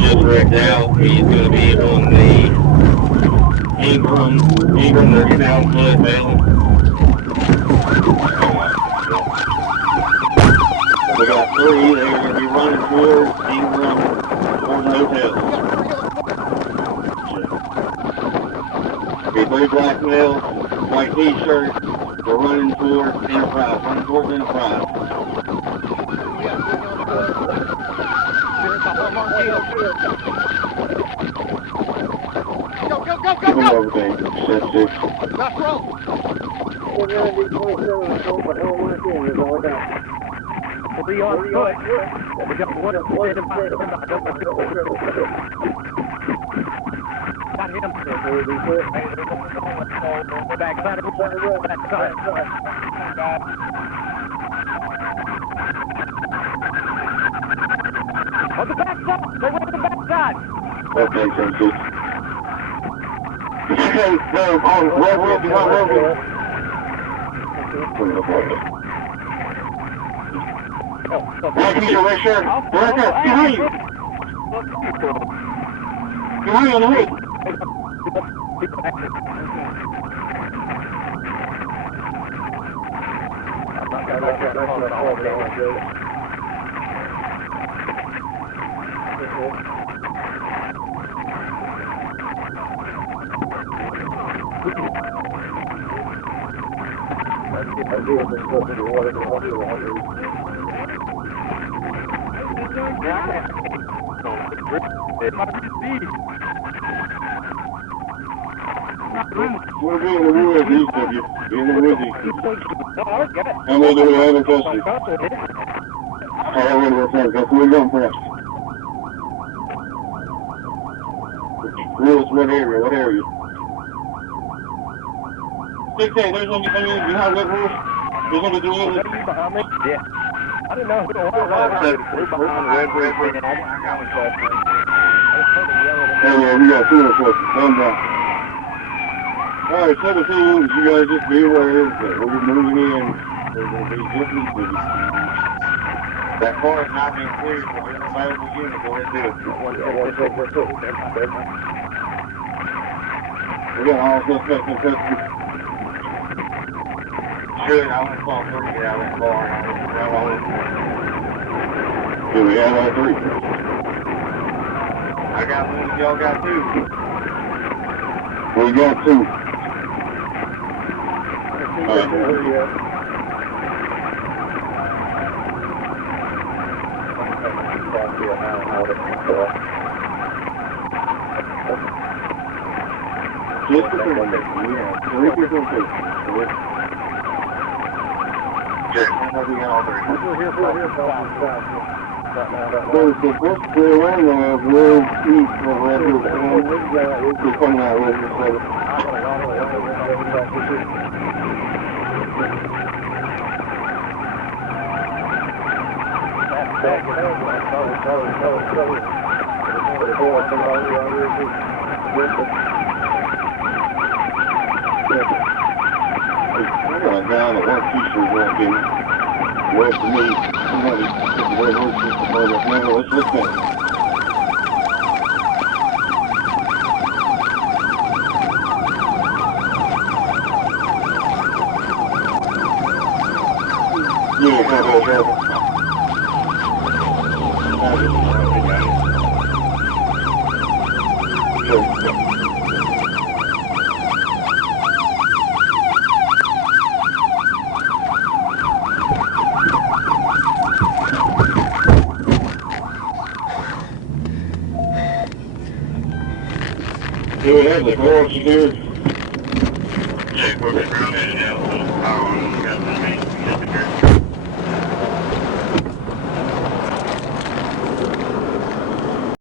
he just wrecked out. He's going to be on the Ingram, their south foot bailing. We got 3, they're going to be running towards Ingram, towards the hotel. Okay, 3 black males, white t-shirt, they're running towards Enterprise, Go! That's wrong! We'll be on foot. We got one of the got him. Backside of the road. Backside. On the backside. They went to the backside. Okay, thank you. On road. Black t-shirt, red shirt. Right there, behind you. Behind you on the right. We're in the woods, east of you. In the woods, east of you. How many do we have in custody? I already returned. That's where we're going first. Willis, what area? 16, there's going to be something behind that roof. There's going to be doing this. Behind me? Yeah. I didn't know who it was. Behind the red roof. Hey, we got 2 of us. Stand down. Alright, 17, you guys just be aware that we'll be moving in. There's going to be just as busy. That car is not being cleared, so we're in the available unit. Go ahead and do it. We got all suspects in custody. Sure, I went to call 3 to get out of that car. Do we have all 3? I got 1, y'all got 2. We got 2. Just the 3 people. There's the first clear one of Will East of Red Roof. We're coming out with this way. I got a guy that works t-shirt walking west of me. Somebody took the red horse just before that. Never, let's look at it. Yeah, come on, traffic. Do we have the car secured? Yeah, we're going to run it now.